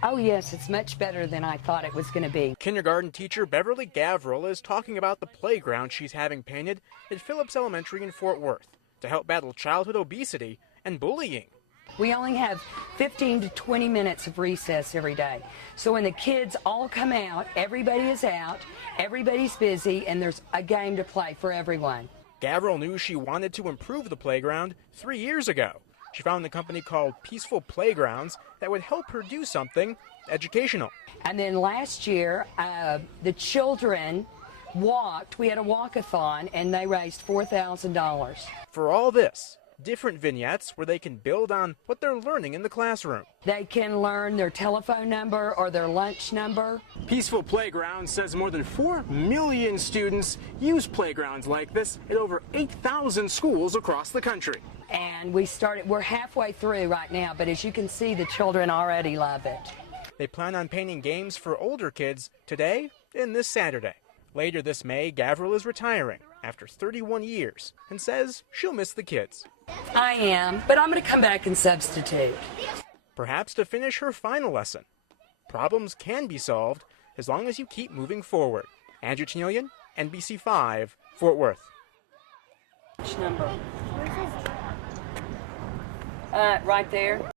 Oh yes, it's much better than I thought it was going to be. Kindergarten teacher Beverly Gavrel is talking about the playground she's having painted at Phillips Elementary in Fort Worth to help battle childhood obesity and bullying. We only have 15 to 20 minutes of recess every day. So when the kids all come out, everybody is out, everybody's busy, and there's a game to play for everyone. Gavrel knew she wanted to improve the playground 3 years ago. She found a company called Peaceful Playgrounds that would help her do something educational. And then last year, the children walked. We had a walk-a-thon, and they raised $4,000. For all this, different vignettes where they can build on what they're learning in the classroom. They can learn their telephone number or their lunch number. Peaceful Playgrounds says more than 4 million students use playgrounds like this at over 8,000 schools across the country. And we're halfway through right now, but as you can see, the children already love it. They plan on painting games for older kids today and this Saturday. Later this May, Gavrel is retiring after 31 years and says she'll miss the kids. I am, but I'm going to come back and substitute. Perhaps to finish her final lesson. Problems can be solved as long as you keep moving forward. Andrew Chenillian, NBC 5, Fort Worth. Which number? Right there.